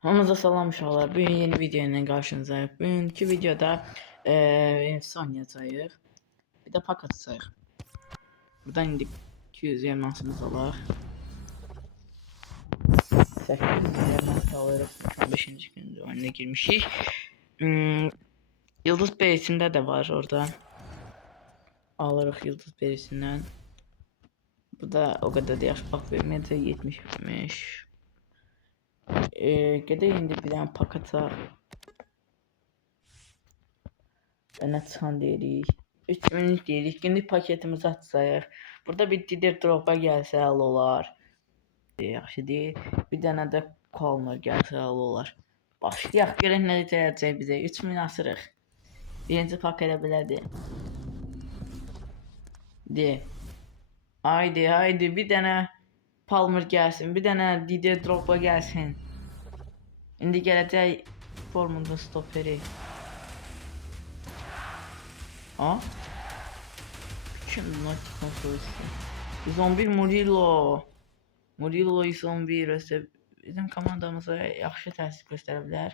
Hamınıza salam uşaqlar. Bugün yeni video ilə qarşınızdayıq. Bugünkü videoda oynayacağıq. Bir də pak atacağıq. Buradan indi 200 elmasımız alaq. 800 elmas alırıq. 15-ci gündə oyuna girmişik. Yıldız berisində də var orada. Alırıq yıldız berisindən. Bu da o qədər də yaxşı pak verməyəcək. 70'miş. Gedək indi bir dənə pak ataq. Ne çıxan deyirik. 3000 deyirik. Günlük paketimizi açsayıq. Burada bir Didier Drogba gəlsə əla olar. Yaxşı deyil. Bir dənə də Palmer gəlsə əla olar. Başlayaq. Görək nə deyəcək bizə. 3000 asırıq. Birinci pak elə belədir. De. Haydi. Bir dənə Palmer gəlsin. Bir dənə Didier Drogba gəlsin. İndi gələcək formunda stoperi. Ha? Kim bunlar kontrolüsü? 111 Murillo. Murillo 111 bizim komandamıza yaxşı təsir göstərə bilər.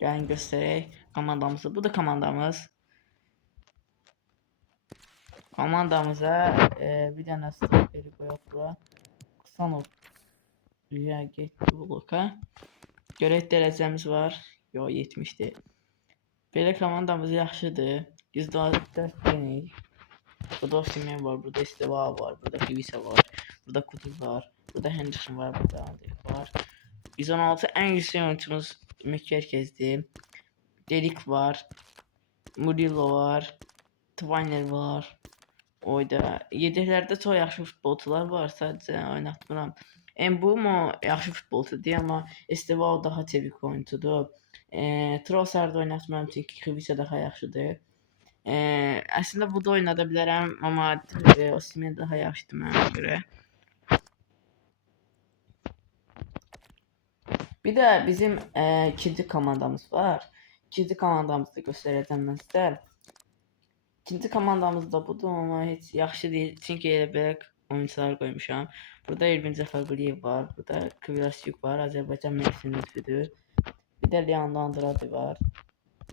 Gəlin göstərək komandamızı. Bu da komandamız. Komandamıza bir dənə stoperi qoyaq bura. Kusanov. Ya getdi bu loka. Görək dərəcəmiz var. Yo 70'dir. Belə komandamız yaxşıdır. %4 denik. Burada Osimhen var, burada Estevao var, burada Kivisa var, burada Kuduz var, burada Henderson var, burada Andrik var. 116 en yüksek oyuncumuz Mükherkez'dir. Delik var, Murillo var, Twainer var. Oyda yedeklerde çok yaxşı futbolcular var, sadece oynatmıram. Mbumo yaxşı futbolcudur, amma Estevao daha çevik oyuncudur. Trossard oynatmıram çünki Kivisa daha yaxşıdır. Əslində bu da oynada bilərəm, amma Osimhen daha yaxşıdır mənə görə. Bir də bizim ikinci komandamız var. İkinci komandamızı da göstərəcəm mən sizə. İkinci komandamız da budur, amma heç yaxşı deyil. Çünki elə belə oyuncular qoymuşam. Burada Elvin Cəfərquliyev var, burada Kvilasyuk var, Azərbaycan mövsümü üzvüdür. Bir də Leandro Andrade var.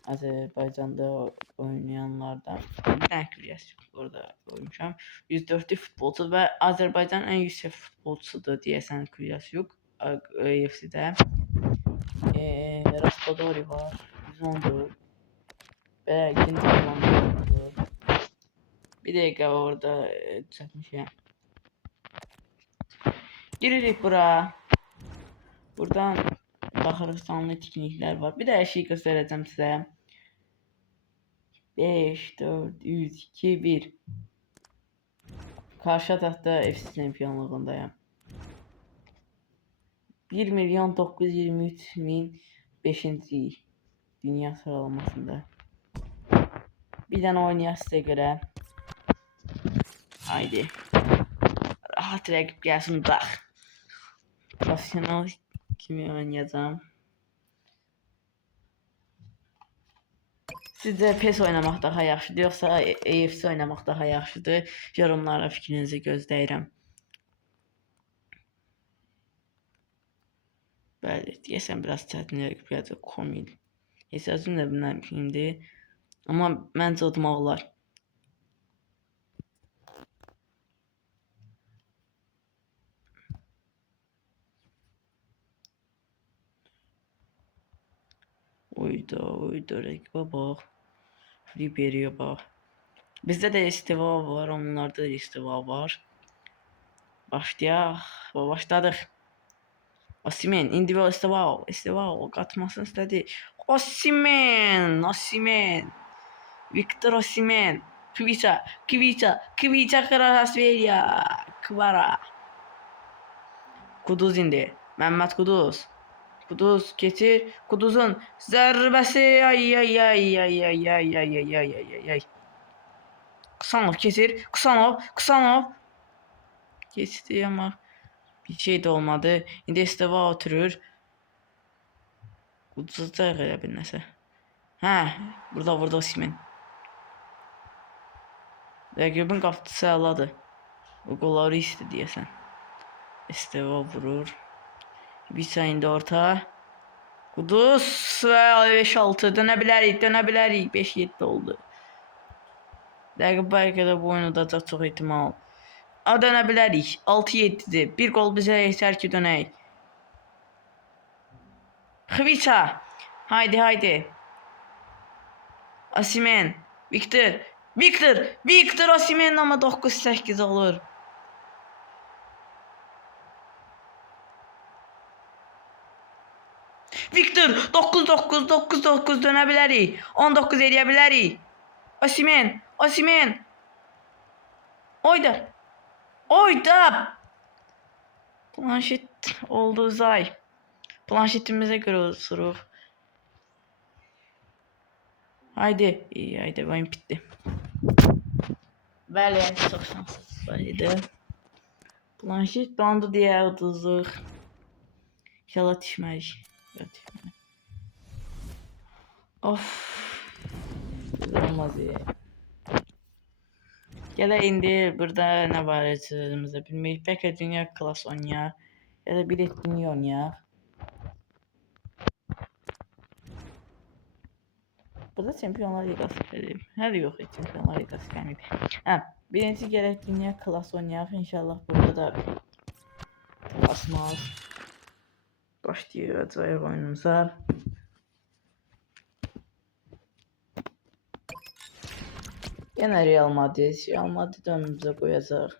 Azərbaycanda oynayanlardan bir dənə Kvilasyuk orada qoymuşam. 104'lük futbolçu və Azərbaycanın ən yüksək futbolçusudur deyəsən Kvilasyuk UFC-də. Raspadori var, 110'dur. Və ikinci komandamızdır. Bir dəqiqə orada çəkmişəm. Giririk bura. Buradan baxırıq canlı etkinliklər var. Bir də şey göstərəcəm sizə. 5, 4, 3, 2, 1. Karşı atakda FC şampiyonluğundayım. 1.923.005. Dünya sıralamasında. Bir dənə oynayaq sizə görə. Haydi. Rahat rəqib gəlsin bax. Profesional kimi oynayacağım. Sizcə PES oynamaq daha yaxşıdır, yoxsa AFC oynamaq daha yaxşıdır? Yorumlara fikrinizi gözləyirəm. Bəli, deyəsən biraz çətin rəqib gələcək. Komil. Heç özüm də bilmirəm kimdir. Amma məncə udmaq olar. Uydu rəqibə bax. Ribery'e bax. Bizdə də Estevao var, onlarda da Estevao var. Başlayaq. Başladıq. Osimhen, individual Estevao qatmasını istədi. Osimhen. Victor Osimhen. Kvicha Kvaratskhelia. Kvara. Kuduz indi. Məhəmməd Kuduz. Kuduz keçir. Kuduzun zərbəsi. Ay. Kusanov keçir. Kusanov. Geçti ama bir şey de olmadı. İndi Estevao oturur. Ucuzcaq elə bir nəsə. Hə, burada Osimhen. Rəqibin qapıçısı əladır. O qolları istəyir deyəsən. Estevao vurur. Bir sayında orta. Kudus ve 5-6 dönebilerik, dönebilerik. 5-7 oldu. Belki de bu oyunu da çok ihtimal. A dönebilerik. 6-7'dir. Bir gol bize yeter ki dönək. Hviça. Haydi haydi. Osimhen. Victor. Victor. Victor Osimhen ama 9-8 olur. Victor 9-9 dönə bilərik. 19 eləyə bilərik. Osimhen. Osimhen. Oyda. Oyda. Planşet oldu Zay. Planşetimize göre oturuq. Haydi. İyi haydi oyun bitti. Bəli, çox şanssız var idi. Planşet dondu deyə uduzuq. İnşallah düşmərik. Of. Olmaz ya. Gələ indi burada nə barəcəmizə bilmək. Bəlkə dünya klas oynayaq. Ya da bir etkinlik oynayaq. Burada Çempionlar Liqası verir. Hələ yox, Çempionlar Liqası gəlməyib. Hə, birinci gərək dünya klası oynayaq. İnşallah burada da basmaz. Başlayacağıq oyunumuza. Yenə Real Madrid. Real Madrid önümüzə qoyacaq.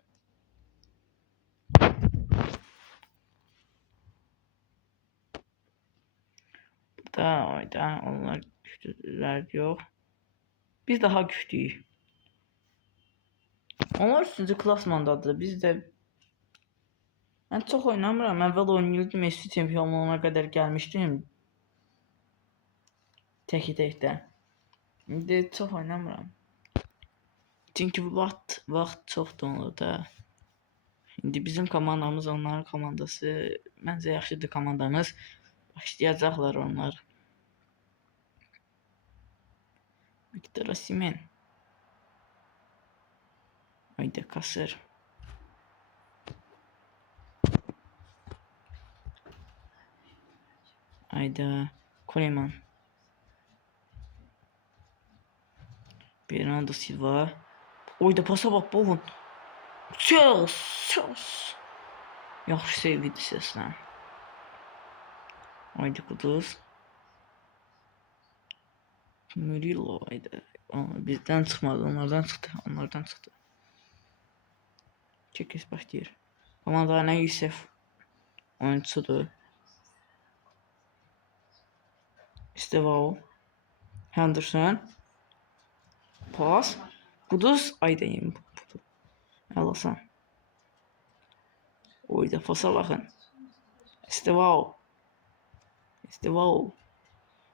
Burada onlar güçlülər yox. Biz daha güçlüyük. Onlar 3-cü klasmandadır. Biz də mən çox oynamıram. Əvvəl oynayırdım. Messi çempionluğuna qədər gəlmişdim. Tək-təkdə. İndi çox oynamıram. Çünki vaxt çoxdur onlarda. İndi bizim komandamız onların komandası. Məncə yaxşıdır komandamız. Başlayacaqlar onlar. Victor Osimhen. Haydi kasır. Hayda. Koreman. Bernardo Silva. Oyda pasa bak Bowen. Çöz. Yaxşı sevdi səslən. Haydi Kuduz. Murillo haydi. Bizden çıkmadı, onlardan çıktı. Çekis başlayır. Komandana Yusuf oyuncusudur. Estevao. Henderson. Pas. Kuduz. Ayda yiyeyim. Alasan. Oyda pasa bakın. Estevao.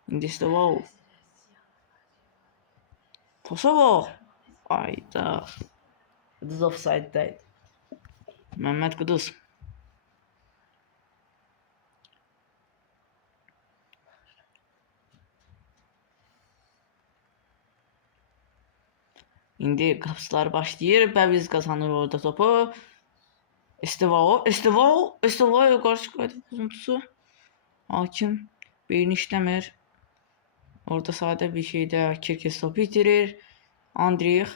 İndi Estevao. Pasa bak. Ayda. Kuduz offside'daydı. Mehmet Kuduz. İndi kapsılar başlayır və biz kazanır orada topu. Estevao karşı kaydı bozuntusu. Hakim beyin işlemir. Orada sade bir şeyde Kirkes topu itirir. Andriyh.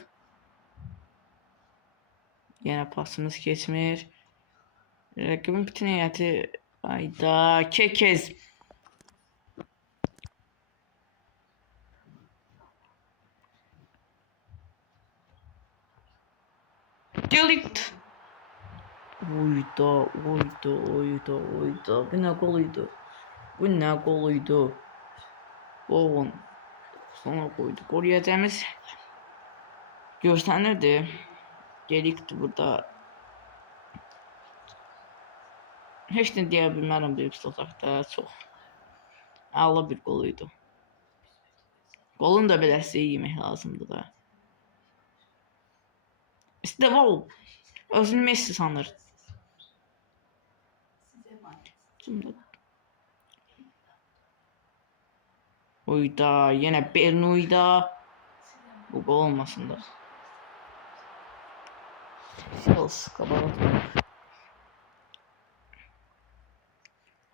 Yine pasımız geçmir. Rakibin bütün heyeti. Ayda Kirkes. Delete. Oyda. Bu ne goluydu? Bowen sonra koydu. Koruyacağımız görsənirdi. Gelikti burada. Heç nə deyə bilmərəm deyib tutaqda çox. Ağla bir goluydu. Golun da beləsi yemək lazımdı da. Estevao özünü Messi sanır. Oyda yine Bernouy'da. Bu gol olmasın da. Şals kabahat.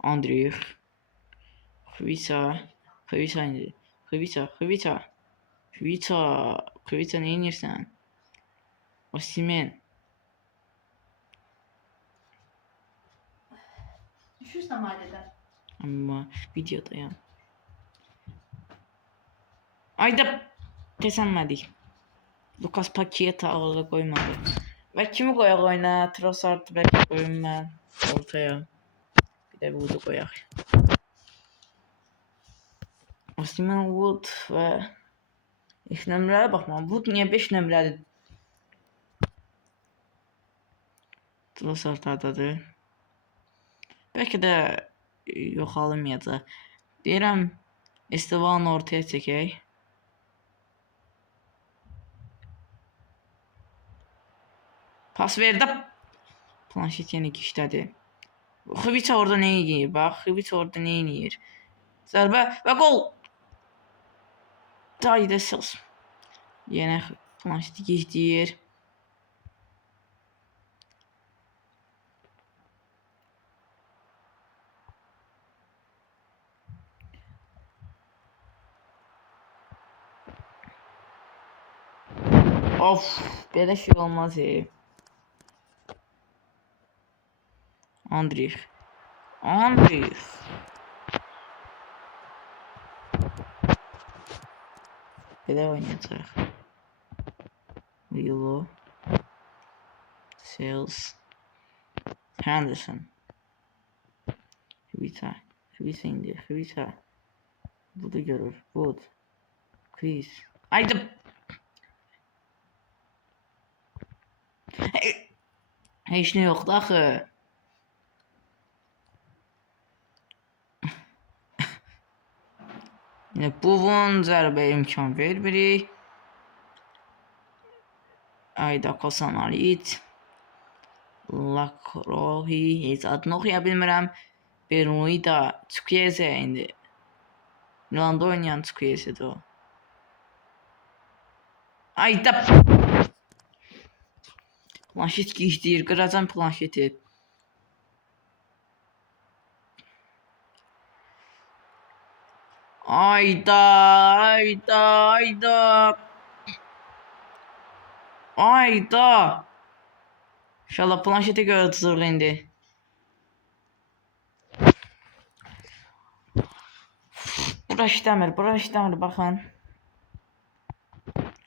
Andrew. Kviça. Kviça indi. Kviça. Kviça. Kviça. Kviça ne inirsən? Osimhen. Düşürsən ailədən. Amma videodayam. Ayda desənmədik. Lucas Paqueta ağıla qoymadı. Və kimi qoyaq oyuna? Trossard bəlkə qoyum mən ortaya. Bir də Wood'u qoyaq. Osimhen, Wood və ilk nömrələrə baxmam. Wood niyə 5 nömrədir? Trossard hardadır? Bəlkə də yox alınmayacaq. Deyirəm Esteban'ı ortaya çəkək. Pas verdi. Planşet yenə işlədi. Kviça orada ne edir? Bax, Kviça orada ne edir? Zərbə və gol. Haydi söz. Yenə planşeti gizləyir. Of, belə şey olmaz. Andrew. Belə oynayacaq. Willow. Sales. Henderson. Kviça indi. Kviça. Wood'u görür. Wood. Chris. Haydi. Heç nə yoxdur axı. Yine Buvun zərbə imkan vermirik. Ayda Kosanalic. Lakrohi. Heç adını oxuya bilmirəm. Beruida. Çukwueze indi. Milanda oynayan Çukwueze'dir o. Ayda. Planşet gizləyir. Qıracam planşeti. Ayda. İnşallah planşete görə tuzurdu indi. Bura işləmir, baxın.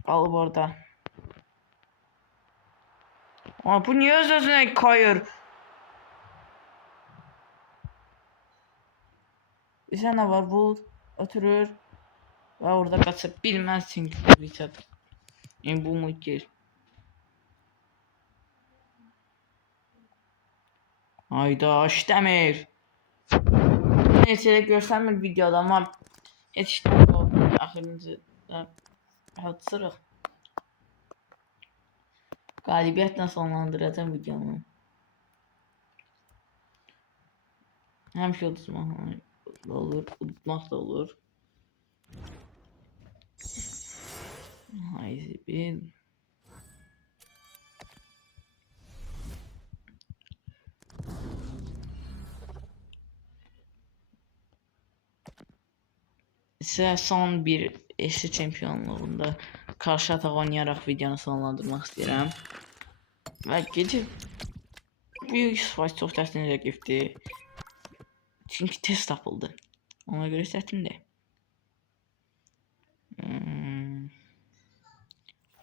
Qalıb orada. Bu niyə öz-özünə kayır? Bizə nə var? Bu oturur və orada qaça bilməzsin ki, Richard. Bu mükemmel. Hayda, işləmir. Neyse, görsənmir videoda, amma heç işləmir o. Axırıncıda hatsırıq. Qalibiyyətlə sonlandıracağım videonu. Həmişə uduzmaq da olur, udmaq da olur. Haydi bir. İşte son bir eşli şampiyonluğunda karşı atak oynayaraq videonu sonlandırmaq istəyirəm. Və gecə büyük savaş çox təsmin rəqibdir. Çünki test tapıldı. Ona görə çətindir.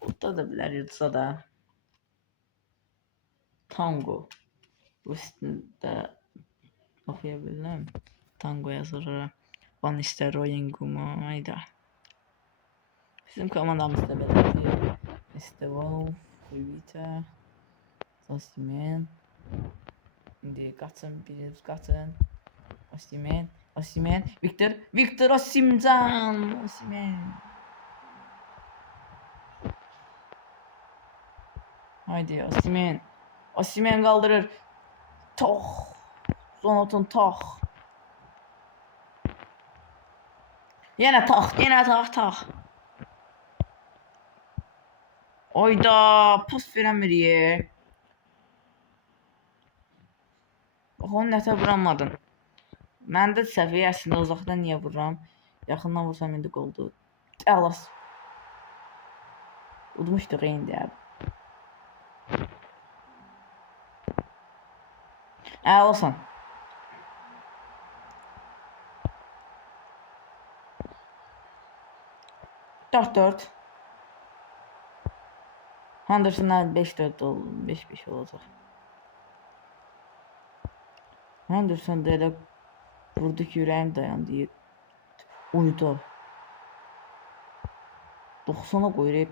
Burada da bilər yıldızda da. Tango. Bu üstündə oxuya bilirəm. Tango yazılır. Van Nistelrooy, Ngumo, hayda. Bizim komandamız da belədir. Estevão, Kviça, Osimhen. İndi qaçın, biriniz qaçın. Osimhen, Victor Osimhen. Haydi Osimhen qaldırır. Tox. Zonotun tox. Yenə tax. Oyda, pas verəmir. Bax, onu nətə vuramadın. Mən də səviyyə əslində uzaqdan niyə vururam? Yaxından vursam indi qoldu. Əlas. Udmuşduq indi abi. Olsun. Dört. Henderson'dan 5-4 oldu. 5-5 olacaq. Henderson da elə vurdu ki, ürəyim dayandı. Uydu. 90'a qoyur.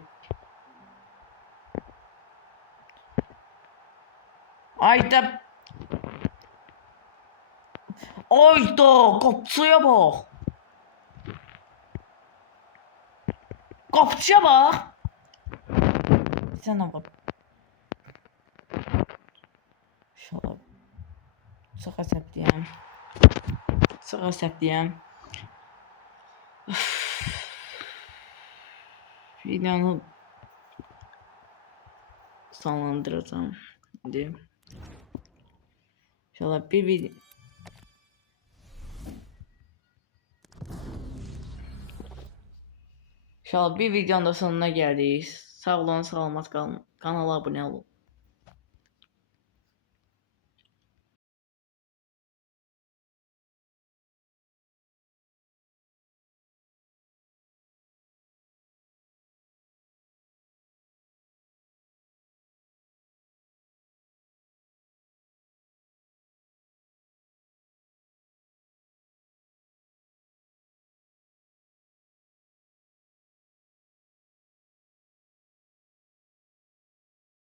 Ayda. Ayda, qapçıya bax. Qapçıya bax. Sən bax. İnşallah. Çox əsəbliyəm. Çox əsəbliyəm. Videonu sonlandıracağım. İndi. İnşallah bir video. İnşallah bir videonun da sonuna geldik. Sağ olun, salamat qalın. Kanala abone olun.